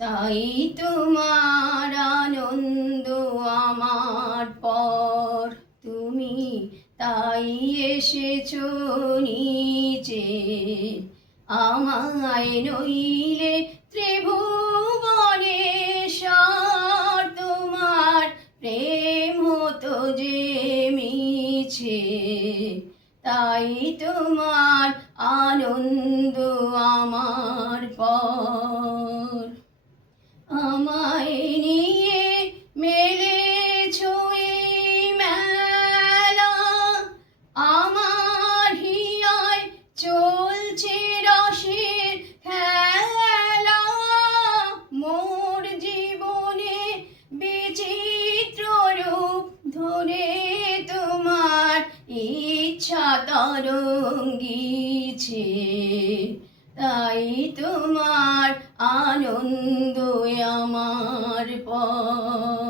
তাই তোমার আনন্দ আমার পর, তুমি তাই এসেছো নিচে। আমায় নইলে ত্রিভুবনেশ্বর, তোমার প্রেম হতো যে মিছে। তাই তোমার আনন্দ আমার পর। আমায় নিয়ে মেলেছো এই মেলা, আমার হিয়ায় চলছে রসের খেলা। মোর জীবনে বিচিত্র রূপ ধরে তোমার ইচ্ছা তরঙ্গিছে। তাই তোমার আনন্দ আমার পর।